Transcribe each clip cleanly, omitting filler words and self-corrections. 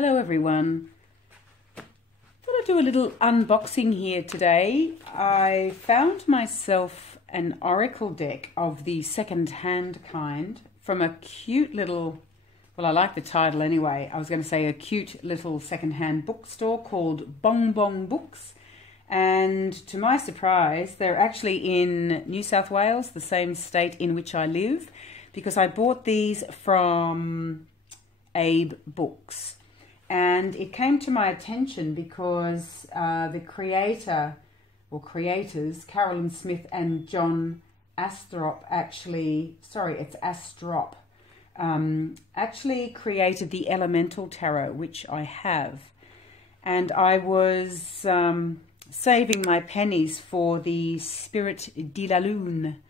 Hello everyone. Thought I'd do a little unboxing here today. I found myself an oracle deck of the second-hand kind from a cute little, well, I like the title anyway. I was going to say a cute little second-hand bookstore called Bong Bong Books. And to my surprise, they're actually in New South Wales, the same state in which I live, because I bought these from Abe Books. And it came to my attention because the creator or creators, Carolyn Smith and John Astrop, actually created the Elemental Tarot, which I have. And I was saving my pennies for the Spirit de la Lune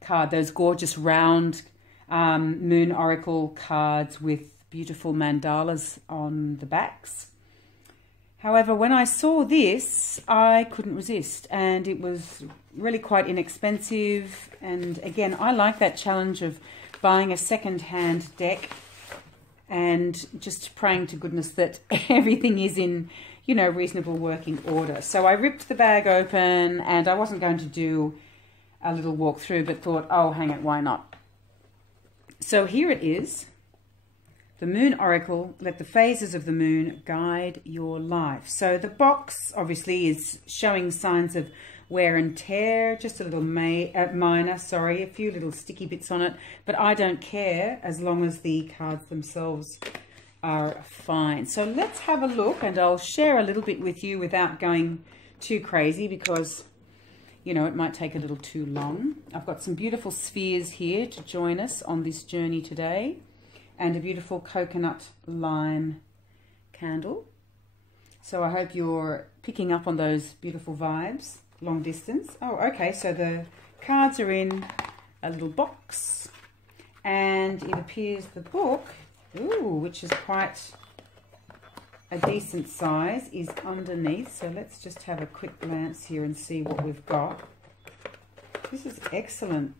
card, those gorgeous round moon oracle cards with beautiful mandalas on the backs. However, when I saw this, I couldn't resist, and it was really quite inexpensive. And again, I like that challenge of buying a second-hand deck and just praying to goodness that everything is in, you know, reasonable working order. So I ripped the bag open, and I wasn't going to do a little walk through, but thought, oh, hang it, why not? So here it is. The Moon Oracle, let the phases of the moon guide your life. So the box obviously is showing signs of wear and tear, just a little minor, a few little sticky bits on it, but I don't care as long as the cards themselves are fine. So let's have a look, and I'll share a little bit with you without going too crazy because, you know, it might take a little too long. I've got some beautiful spheres here to join us on this journey today, and a beautiful coconut lime candle. So I hope you're picking up on those beautiful vibes, long distance. Oh, okay, so the cards are in a little box, and it appears the book, which is quite a decent size, is underneath. So let's just have a quick glance here and see what we've got. This is excellent.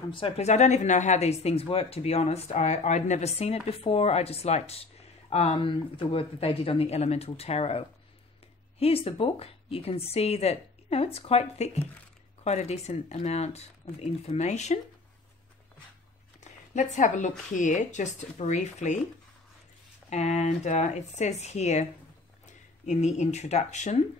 I'm so pleased. I don't even know how these things work, to be honest. I'd never seen it before. I just liked the work that they did on the Elemental Tarot. Here's the book. You can see that, you know, it's quite thick, quite a decent amount of information. Let's have a look here just briefly. And it says here in the introduction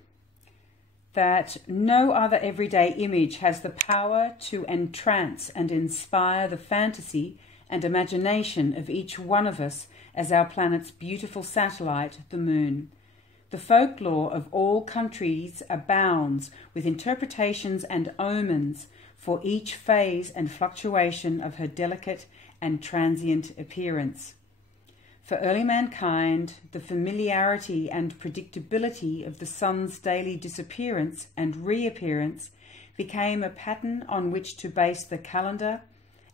that no other everyday image has the power to entrance and inspire the fantasy and imagination of each one of us as our planet's beautiful satellite, the moon. The folklore of all countries abounds with interpretations and omens for each phase and fluctuation of her delicate and transient appearance. For early mankind, the familiarity and predictability of the sun's daily disappearance and reappearance became a pattern on which to base the calendar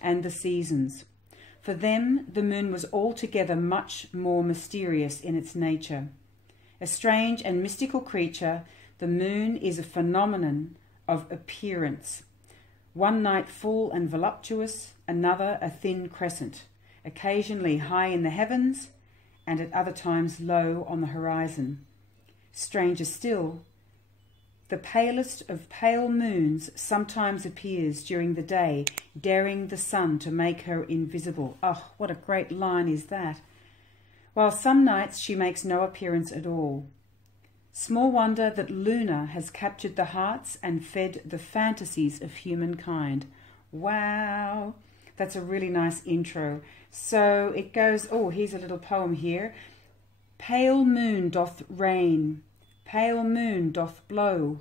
and the seasons. For them, the moon was altogether much more mysterious in its nature. A strange and mystical creature, the moon is a phenomenon of appearance. One night full and voluptuous, another a thin crescent, occasionally high in the heavens, and at other times low on the horizon. Stranger still, the palest of pale moons sometimes appears during the day, daring the sun to make her invisible. Oh, what a great line is that! While some nights she makes no appearance at all. Small wonder that Luna has captured the hearts and fed the fantasies of humankind. Wow! That's a really nice intro. So it goes, oh, here's a little poem here. Pale moon doth reign, pale moon doth blow,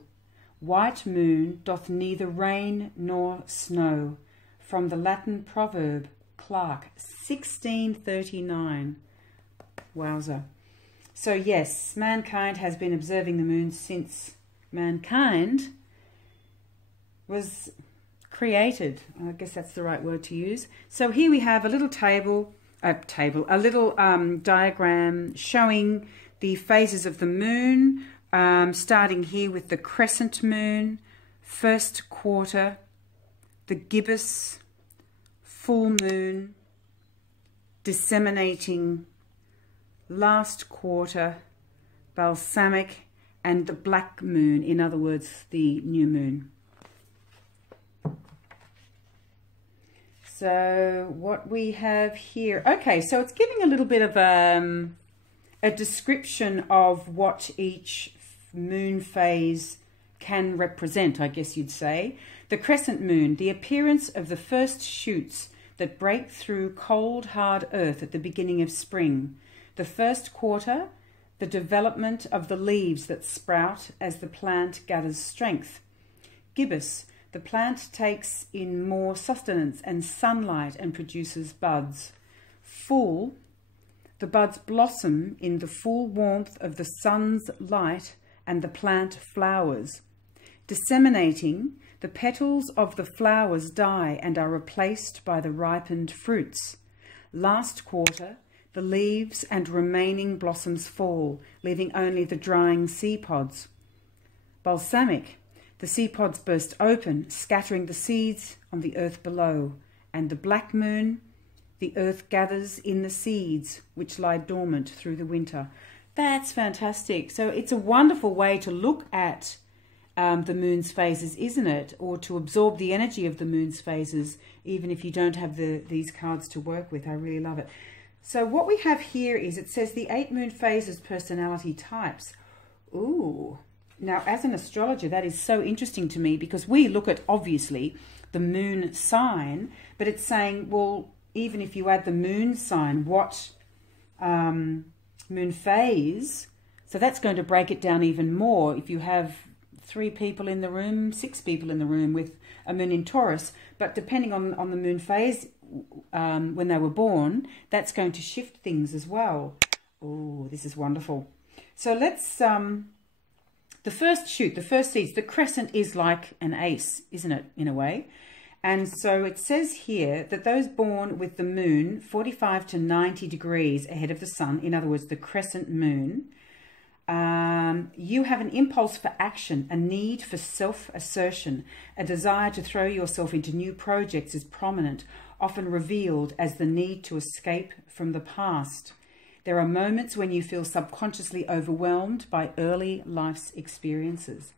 white moon doth neither rain nor snow. From the Latin proverb, Clark, 1639. Wowza. So yes, mankind has been observing the moon since mankind was created. I guess that's the right word to use. So here we have a little a little diagram showing the phases of the moon, starting here with the crescent moon, first quarter, the gibbous, full moon, disseminating last quarter, balsamic, and the black moon, in other words, the new moon. So what we have here, okay, so it's giving a little bit of a description of what each moon phase can represent, I guess you'd say. The crescent moon, the appearance of the first shoots that break through cold, hard earth at the beginning of spring. The first quarter, the development of the leaves that sprout as the plant gathers strength. Gibbous, the plant takes in more sustenance and sunlight and produces buds. Full, the buds blossom in the full warmth of the sun's light and the plant flowers. Disseminating, the petals of the flowers die and are replaced by the ripened fruits. Last quarter, the leaves and remaining blossoms fall, leaving only the drying seed pods. Balsamic, the seed pods burst open, scattering the seeds on the earth below. And the black moon, the earth gathers in the seeds which lie dormant through the winter. That's fantastic. So it's a wonderful way to look at the moon's phases, isn't it? Or to absorb the energy of the moon's phases, even if you don't have these cards to work with. I really love it. So what we have here is, it says the 8 moon phases personality types. Ooh. Now, as an astrologer, that is so interesting to me, because we look at, obviously, the moon sign, but it's saying, well, even if you add the moon sign, what moon phase? So that's going to break it down even more. If you have 3 people in the room, 6 people in the room with a moon in Taurus, but depending on the moon phase when they were born, that's going to shift things as well. Oh, this is wonderful. So let's... the first shoot, the first seeds, the crescent is like an ace, isn't it, in a way? And so it says here that those born with the moon 45 to 90 degrees ahead of the sun, in other words, the crescent moon, you have an impulse for action, a need for self-assertion, a desire to throw yourself into new projects is prominent, often revealed as the need to escape from the past. There are moments when you feel subconsciously overwhelmed by early life's experiences.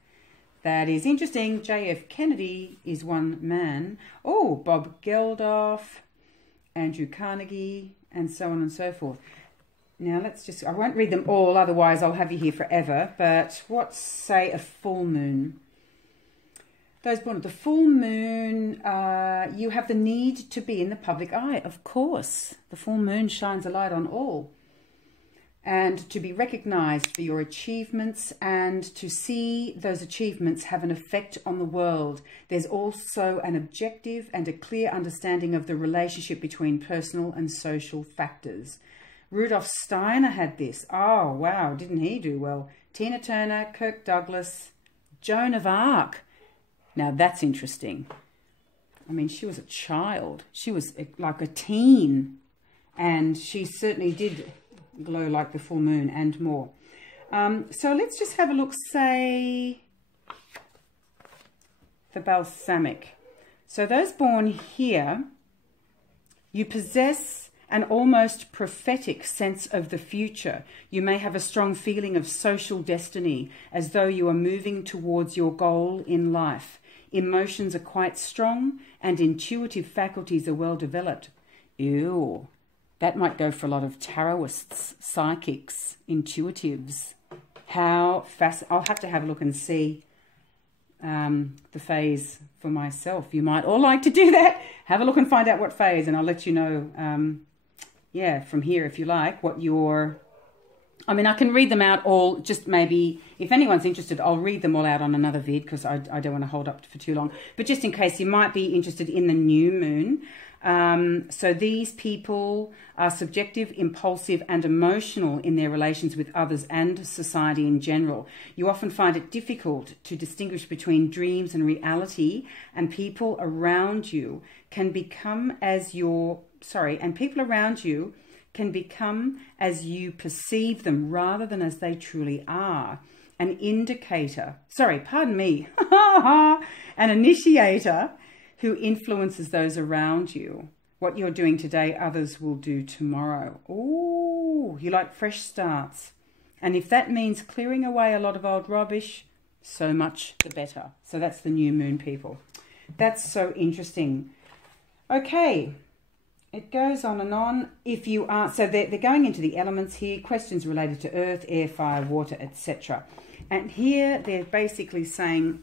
That is interesting. J.F. Kennedy is one man. Oh, Bob Geldof, Andrew Carnegie, and so on and so forth. Now, I won't read them all, otherwise I'll have you here forever. But what's, say, a full moon? Those born at the full moon, you have the need to be in the public eye, of course. The full moon shines a light on all. And to be recognized for your achievements and to see those achievements have an effect on the world. There's also an objective and a clear understanding of the relationship between personal and social factors. Rudolf Steiner had this. Oh, wow, didn't he do well? Tina Turner, Kirk Douglas, Joan of Arc. Now, that's interesting. I mean, she was a child. She was like a teen. And she certainly did glow like the full moon and more. So let's just have a look, say, the balsamic. So those born here, you possess an almost prophetic sense of the future. You may have a strong feeling of social destiny, as though you are moving towards your goal in life. Emotions are quite strong and intuitive faculties are well developed. Ew. That might go for a lot of tarotists, psychics, intuitives. How fast! I'll have to have a look and see the phase for myself. You might all like to do that. Have a look and find out what phase, and I'll let you know, yeah, from here if you like, what your... I mean, I can read them out all, just maybe, if anyone's interested, I'll read them all out on another vid because I don't want to hold up for too long. But just in case, you might be interested in the new moon. So these people are subjective, impulsive and emotional in their relations with others and society in general. You often find it difficult to distinguish between dreams and reality, and people around you can become as you perceive them rather than as they truly are. An indicator, an initiator who influences those around you. What you're doing today, others will do tomorrow. Ooh, Ooh, you like fresh starts. And if that means clearing away a lot of old rubbish, so much the better. So that's the new moon, people. That's so interesting. Okay, it goes on and on. If you are, so they're going into the elements here, questions related to earth, air, fire, water, etc. And here they're basically saying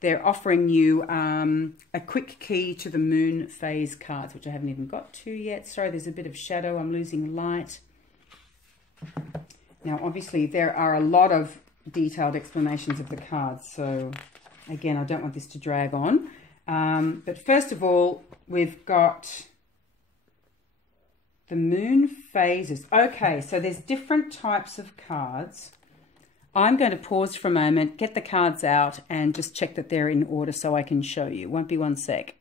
they're offering you a quick key to the moon phase cards, which I haven't even got to yet. Sorry, there's a bit of shadow. I'm losing light. Now, obviously, there are a lot of detailed explanations of the cards. So, again, I don't want this to drag on. But first of all, we've got the moon phases. Okay, so there's different types of cards. I'm going to pause for a moment, get the cards out, and just check that they're in order so I can show you. Won't be one sec.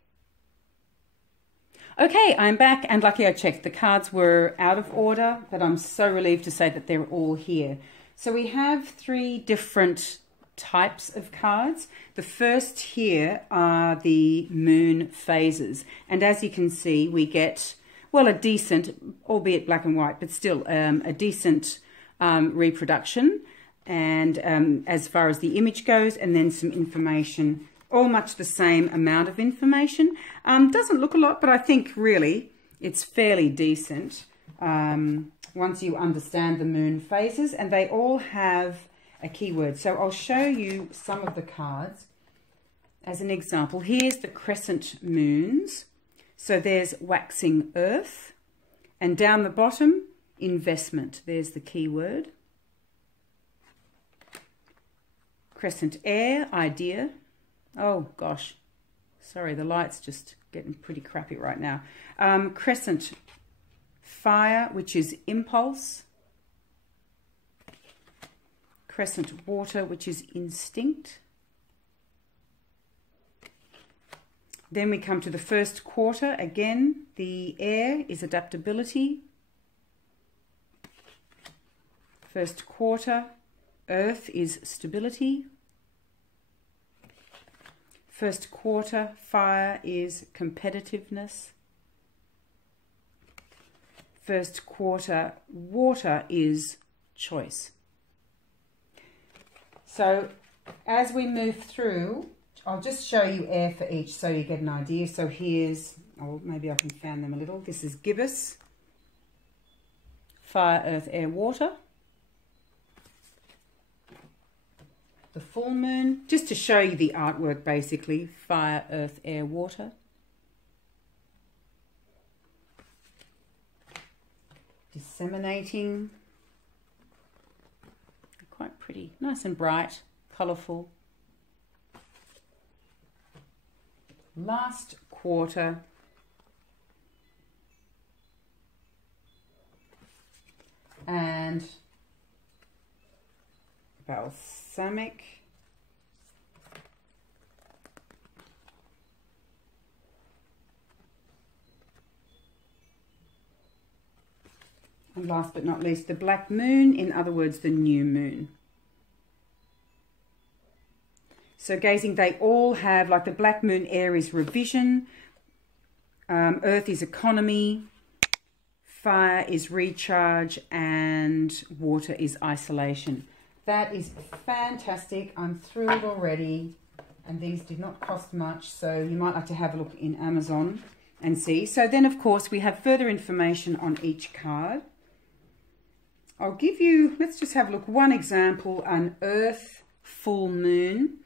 Okay, I'm back, and lucky I checked. The cards were out of order, but I'm so relieved to say that they're all here. So we have 3 different types of cards. The first here are the moon phases. And as you can see, we get, well, a decent, albeit black and white, but still a decent reproduction. And as far as the image goes, and then some information, all much the same amount of information. Doesn't look a lot, but I think really it's fairly decent once you understand the moon phases, and they all have a keyword. So I'll show you some of the cards as an example. Here's the crescent moons. So there's waxing earth, and down the bottom, investment. There's the keyword. Crescent air, idea. Oh gosh, sorry, the light's just getting pretty crappy right now. Crescent fire, which is impulse. Crescent water, which is instinct. Then we come to the first quarter. Again, the air is adaptability. First quarter, earth is stability. First quarter, fire is competitiveness. First quarter, water is choice. So as we move through, I'll just show you air for each so you get an idea. So here's, oh, maybe I can fan them a little. This is gibbous. Fire, earth, air, water. The full moon, just to show you the artwork basically. Fire, earth, air, water. Disseminating. Quite pretty, nice and bright, colourful. Last quarter. And balsamic. And last but not least, the black moon, in other words, the new moon. So gazing, they all have, like the black moon, air is revision, earth is economy, fire is recharge, and water is isolation. That is fantastic. I'm thrilled already. And these did not cost much, so you might like to have a look in Amazon and see. So then, of course, we have further information on each card. I'll give you, let's just have a look, one example, an earth full moon.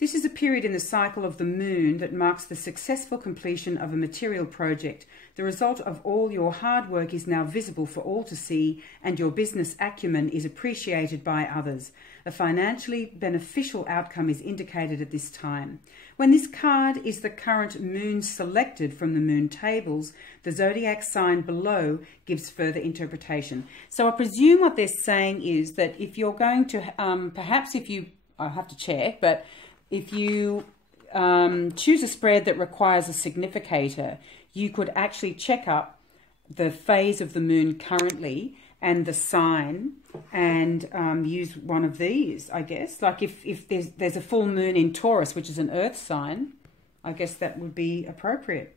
This is a period in the cycle of the moon that marks the successful completion of a material project. The result of all your hard work is now visible for all to see, and your business acumen is appreciated by others. A financially beneficial outcome is indicated at this time. When this card is the current moon selected from the moon tables, the zodiac sign below gives further interpretation. So I presume what they're saying is that if you're going to, perhaps if you, I'll have to check, but if you choose a spread that requires a significator, you could actually check up the phase of the moon currently and the sign and use one of these, I guess. Like if there's a full moon in Taurus, which is an earth sign, I guess that would be appropriate.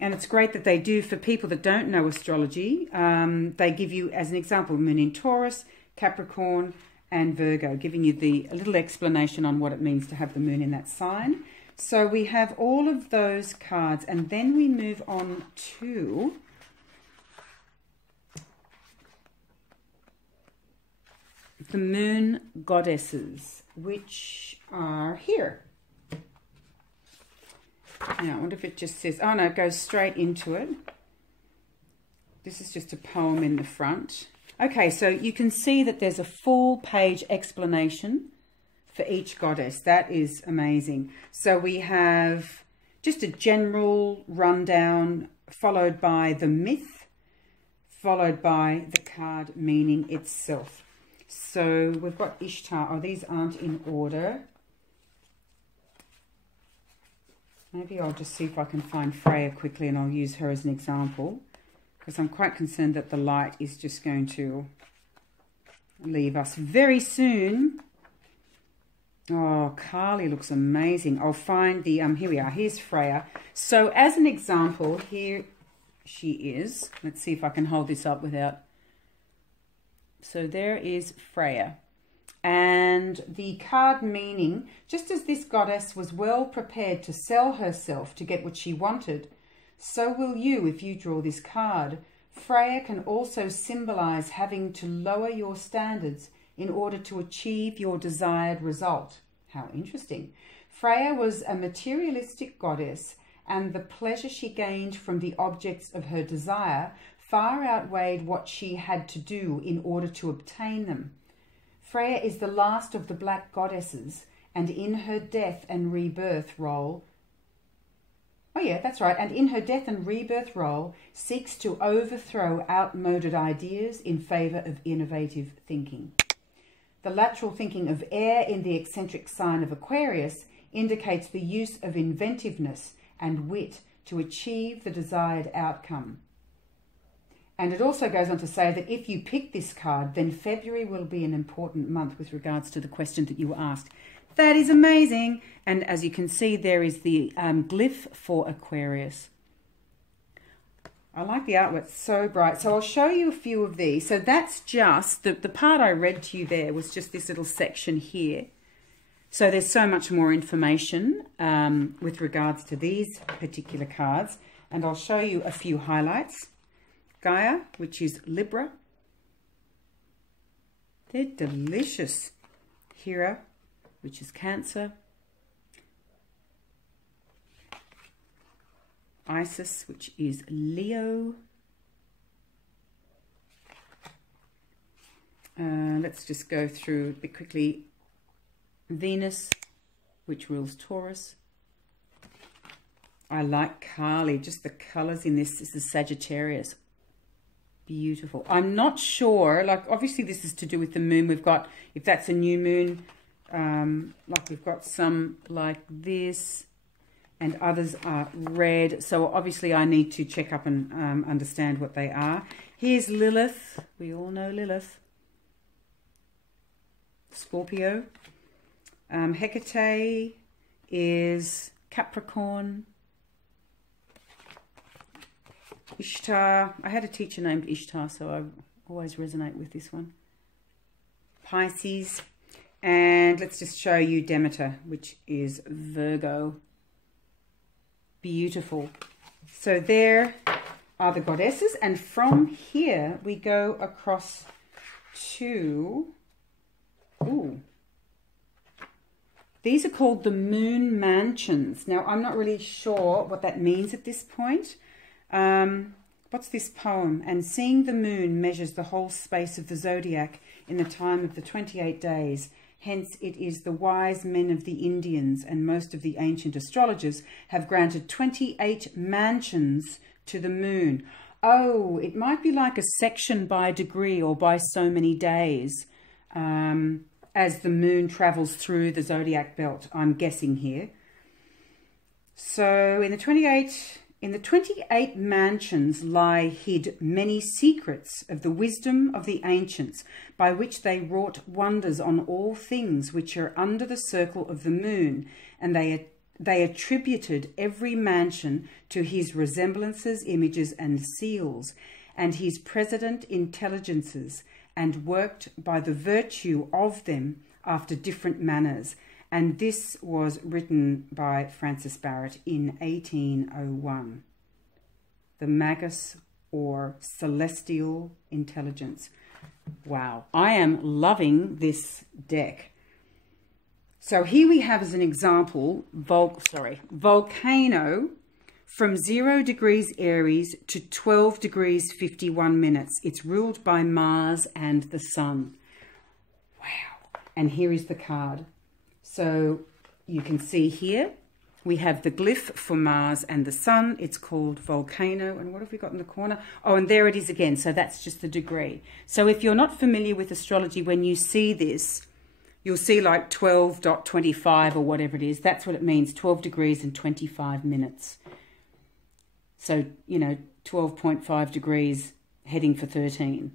And it's great that they do for people that don't know astrology. They give you, as an example, Moon in Taurus, Capricorn, and Virgo, giving you a little explanation on what it means to have the moon in that sign. So we have all of those cards, and then we move on to the moon goddesses, which are here. Now, I wonder if it just says, oh no, it goes straight into it. This is just a poem in the front. Okay, so you can see that there's a full page explanation for each goddess. That is amazing. So we have just a general rundown, followed by the myth, followed by the card meaning itself. So we've got Ishtar. Oh, these aren't in order. Maybe I'll just see if I can find Freya quickly, and I'll use her as an example, because I'm quite concerned that the light is just going to leave us very soon. Oh, Kali looks amazing. I'll find the, here we are. Here's Freya. So as an example, here she is. Let's see if I can hold this up without. So there is Freya. And the card meaning, just as this goddess was well prepared to sell herself to get what she wanted, so will you if you draw this card. Freya can also symbolize having to lower your standards in order to achieve your desired result. How interesting. Freya was a materialistic goddess, and the pleasure she gained from the objects of her desire far outweighed what she had to do in order to obtain them. Freya is the last of the black goddesses, and in her death and rebirth role, seeks to overthrow outmoded ideas in favor of innovative thinking. The lateral thinking of air in the eccentric sign of Aquarius indicates the use of inventiveness and wit to achieve the desired outcome. And it also goes on to say that if you pick this card, then February will be an important month with regards to the question that you were asked. That is amazing. And as you can see, there is the glyph for Aquarius. I like the artwork, it's so bright. So I'll show you a few of these. So that's just, the part I read to you there was just this little section here. So there's so much more information with regards to these particular cards. And I'll show you a few highlights. Gaia, which is Libra. They're delicious. Hera, which is Cancer. Isis, which is Leo. Let's just go through a bit quickly. Venus, which rules Taurus. I like Kali, just the colours in this. This is Sagittarius. Beautiful. I'm not sure, like obviously this is to do with the moon. We've got, if that's a new moon, like we've got some like this, and others are red. So obviously I need to check up and understand what they are. Here's Lilith. We all know Lilith. Scorpio. Hecate is Capricorn. Ishtar. I had a teacher named Ishtar, so I always resonate with this one. Pisces. And let's just show you Demeter, which is Virgo. Beautiful. So there are the goddesses, and from here we go across to, these are called the moon mansions. Now I'm not really sure what that means at this point. What's this poem? And seeing the moon measures the whole space of the zodiac in the time of the 28 days. Hence, it is the wise men of the Indians and most of the ancient astrologers have granted 28 mansions to the moon. Oh, it might be like a section by degree or by so many days as the moon travels through the zodiac belt, I'm guessing here. So in the 28 mansions lie hid many secrets of the wisdom of the ancients, by which they wrought wonders on all things which are under the circle of the moon, and they they attributed every mansion to his resemblances, images, and seals, and his president intelligences, and worked by the virtue of them after different manners. And this was written by Francis Barrett in 1801. The Magus, or Celestial Intelligence. Wow, I am loving this deck. So here we have as an example, Volcano from 0 degrees Aries to 12 degrees 51 minutes. It's ruled by Mars and the Sun. Wow. And here is the card. So you can see here, we have the glyph for Mars and the Sun. It's called Volcano. And what have we got in the corner? Oh, and there it is again. So that's just the degree. So if you're not familiar with astrology, when you see this, you'll see like 12.25 or whatever it is. That's what it means, 12 degrees and 25 minutes. So, you know, 12.5 degrees heading for 13.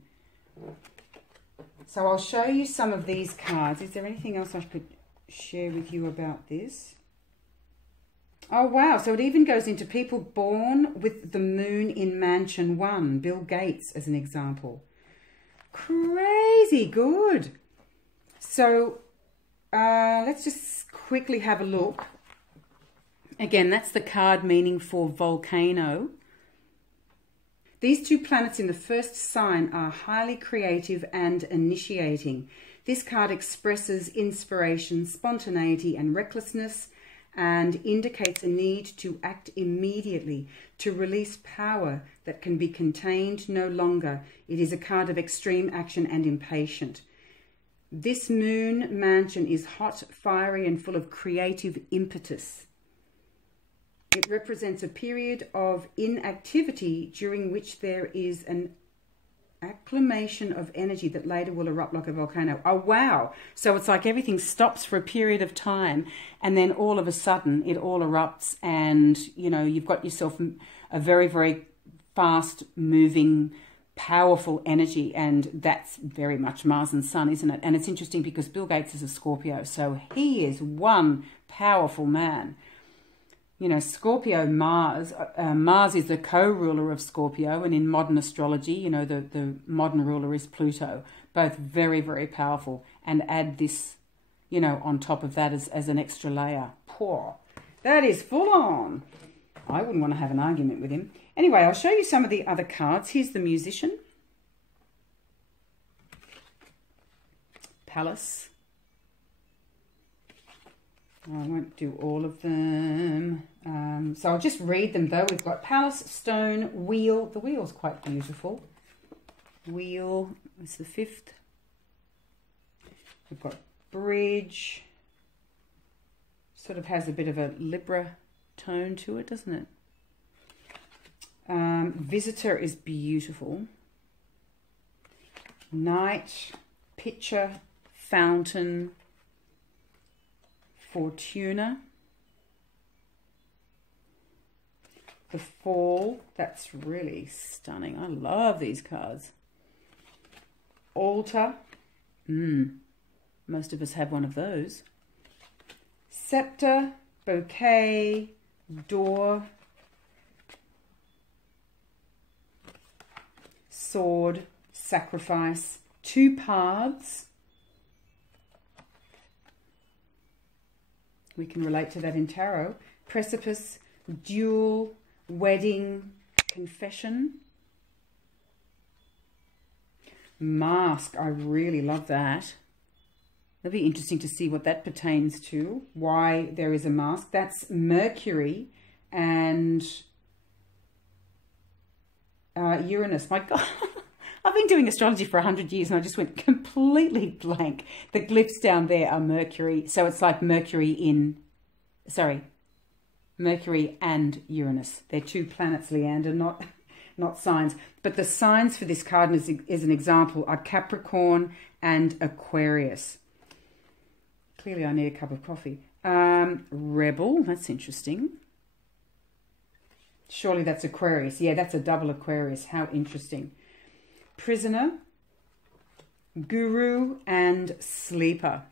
So I'll show you some of these cards. Is there anything else I could share with you about this? Oh, wow. So it even goes into people born with the moon in Mansion 1. Bill Gates as an example. Crazy good. So let's just quickly have a look. Again, that's the card meaning for volcano. These two planets in the first sign are highly creative and initiating. This card expresses inspiration, spontaneity, and recklessness, and indicates a need to act immediately, to release power that can be contained no longer. It is a card of extreme action and impatient. This moon mansion is hot, fiery, and full of creative impetus. It represents a period of inactivity during which there is an acclimation of energy that later will erupt like a volcano. Oh, wow. So it's like everything stops for a period of time and then all of a sudden it all erupts and, you know, you've got yourself a very, very fast moving, powerful energy, and that's very much Mars and Sun, isn't it? And it's interesting because Bill Gates is a Scorpio, so he is one powerful man. You know, Scorpio, Mars is the co-ruler of Scorpio, and in modern astrology, you know, the modern ruler is Pluto. Both very, very powerful. And add this, you know, on top of that as an extra layer. Poor. That is full on. I wouldn't want to have an argument with him. Anyway, I'll show you some of the other cards. Here's the Musician. Palace. I won't do all of them. So I'll just read them though. We've got Palace, Stone, Wheel. The Wheel's quite beautiful. Wheel is the 5th. We've got Bridge. Sort of has a bit of a Libra tone to it, doesn't it? Visitor is beautiful. Knight, Pitcher, Fountain, Fortuna. The Fall, that's really stunning. I love these cards. Altar. Most of us have one of those. Scepter, Bouquet, Door, Sword, Sacrifice, Two Paths. We can relate to that in tarot. Precipice, Duel, Wedding, Confession. Mask, I really love that. It'll be interesting to see what that pertains to, why there is a mask. That's Mercury and Uranus. My God, I've been doing astrology for 100 years and I just went completely blank. The glyphs down there are Mercury. So it's like Mercury and Uranus. They're two planets, Leander, not signs. But the signs for this card is an example are Capricorn and Aquarius. Clearly I need a cup of coffee. Rebel, that's interesting. Surely that's Aquarius. Yeah, that's a double Aquarius. How interesting. Prisoner, Guru, and Sleeper.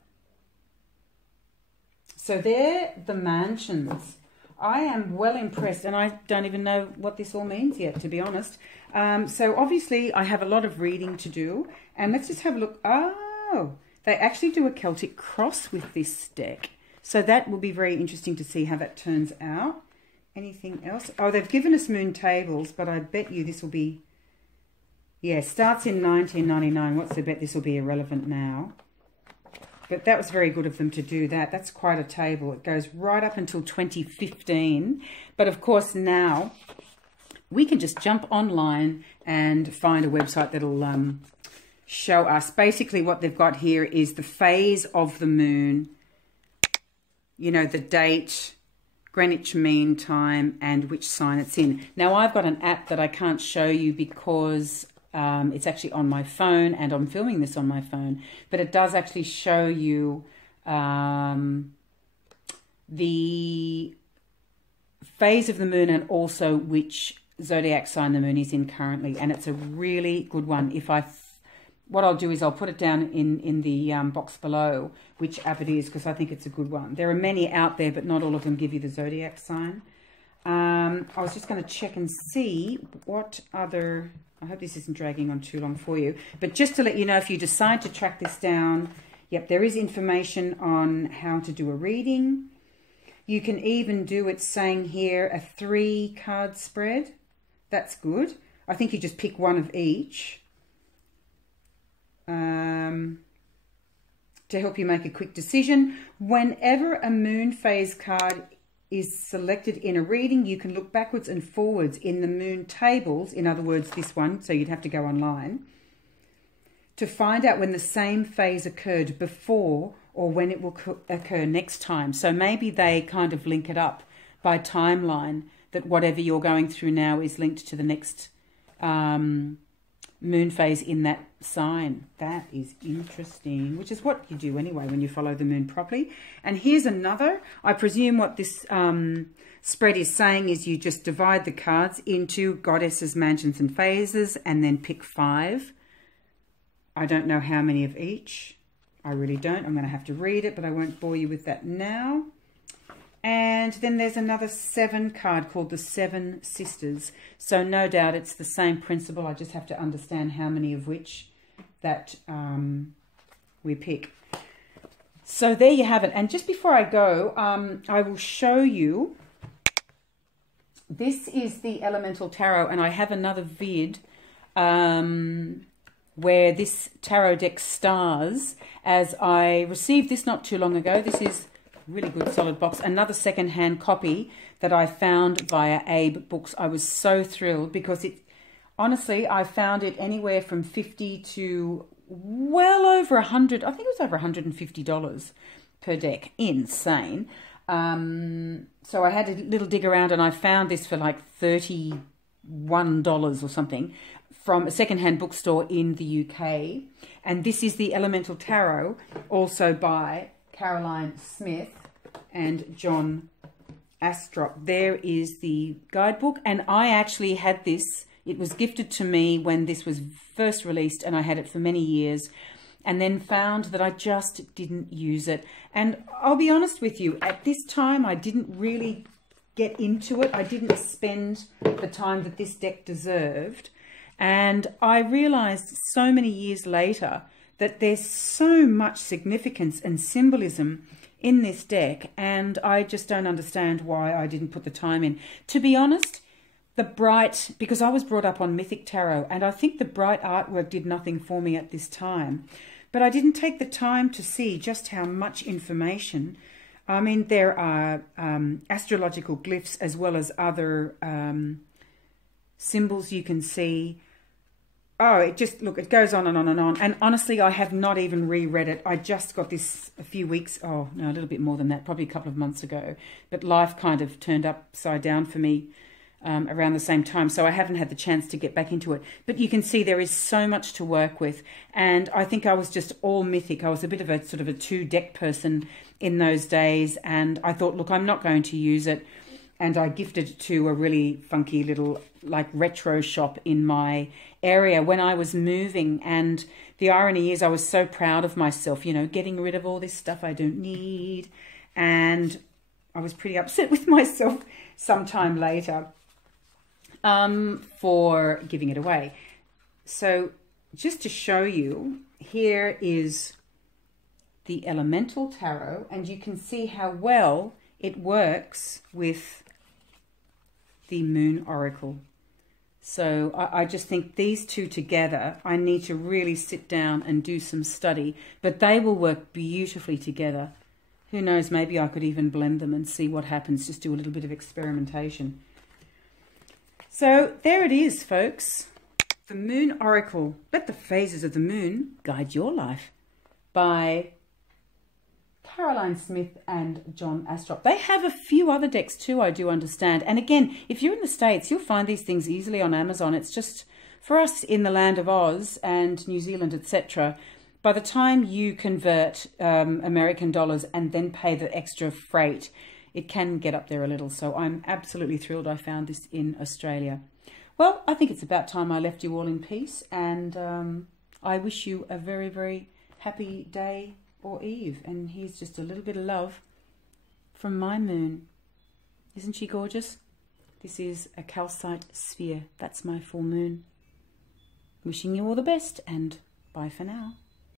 So they're the mansions. I am well impressed, and I don't even know what this all means yet, to be honest. So obviously I have a lot of reading to do, and let's just have a look. Oh, they actually do a Celtic cross with this deck. So that will be very interesting to see how that turns out. Anything else? Oh, they've given us moon tables, but I bet you this will be... Yeah, starts in 1999. What's the bet this will be irrelevant now? But that was very good of them to do that. That's quite a table. It goes right up until 2015. But of course now we can just jump online and find a website that'll show us. Basically what they've got here is the phase of the moon, you know, the date, Greenwich Mean Time, and which sign it's in. Now I've got an app that I can't show you because... it's actually on my phone, and I'm filming this on my phone, but it does actually show you the phase of the moon and also which zodiac sign the moon is in currently, and it's a really good one. What I'll do is I'll put it down in the box below which app it is, because I think it's a good one. There are many out there, but not all of them give you the zodiac sign. I was just going to check and see what other... I hope this isn't dragging on too long for you. But just to let you know, if you decide to track this down, yep, there is information on how to do a reading. You can even do, it's saying here, a 3-card spread. That's good. I think you just pick one of each to help you make a quick decision. Whenever a moon phase card is selected in a reading, you can look backwards and forwards in the moon tables, in other words this one, so you'd have to go online, to find out when the same phase occurred before or when it will occur next time. So maybe they kind of link it up by timeline, that whatever you're going through now is linked to the next moon phase in that sign. That is interesting, which is what you do anyway when you follow the moon properly. And here's another. I presume what this spread is saying is you just divide the cards into goddesses, mansions and phases, and then pick 5. I don't know how many of each. I really don't. I'm going to have to read it, but I won't bore you with that now. And then there's another 7 card called the 7 Sisters. So no doubt it's the same principle. I just have to understand how many of which that we pick. So there you have it. And just before I go, I will show you. This is the Elemental Tarot, and I have another vid where this tarot deck stars, as I received this not too long ago. This is really good solid box, another second-hand copy that I found via Abe Books. I was so thrilled because it, honestly, I found it anywhere from $50 to well over $100. I think it was over $150 per deck. Insane. So I had a little dig around and I found this for like $31 or something from a second-hand bookstore in the UK. And this is the Elemental Tarot, also by Caroline Smith and John Astrop. There is the guidebook, and I actually had this. It was gifted to me when this was first released, and I had it for many years, and then found that I just didn't use it. And I'll be honest with you, at this time I didn't really get into it. I didn't spend the time that this deck deserved, and I realized so many years later that there's so much significance and symbolism in this deck, and I just don't understand why I didn't put the time in. To be honest, because I was brought up on Mythic Tarot, and I think the bright artwork did nothing for me at this time, but I didn't take the time to see just how much information. I mean, there are astrological glyphs as well as other symbols you can see. Oh, it goes on and on and on. And honestly, I have not even reread it. I just got this a few weeks, a little bit more than that, probably a couple of months ago. But life kind of turned upside down for me around the same time. So I haven't had the chance to get back into it. But you can see there is so much to work with. And I think I was just all mythic. I was a bit of a sort of a 2-deck person in those days. And I thought, look, I'm not going to use it. And I gifted it to a really funky little like retro shop in my area when I was moving. And the irony is I was so proud of myself, you know, getting rid of all this stuff I don't need and I was pretty upset with myself sometime later for giving it away. So just to show you, here is the Elemental Tarot, and you can see how well it works with the Moon Oracle. So I just think these two together, I need to really sit down and do some study, but they will work beautifully together. Who knows, maybe I could even blend them and see what happens, just do a little bit of experimentation. So there it is, folks. The Moon Oracle, Let the Phases of the Moon Guide Your Life, by Caroline Smith and John Astrop. They have a few other decks too, I do understand. And again, if you're in the States, you'll find these things easily on Amazon. It's just, for us in the land of Oz and New Zealand, etc., by the time you convert American dollars and then pay the extra freight, it can get up there a little. So I'm absolutely thrilled I found this in Australia. Well, I think it's about time I left you all in peace, and I wish you a very, very happy day or eve. And here's just a little bit of love from my moon. Isn't she gorgeous? This is a calcite sphere. That's my full moon. Wishing you all the best, and bye for now.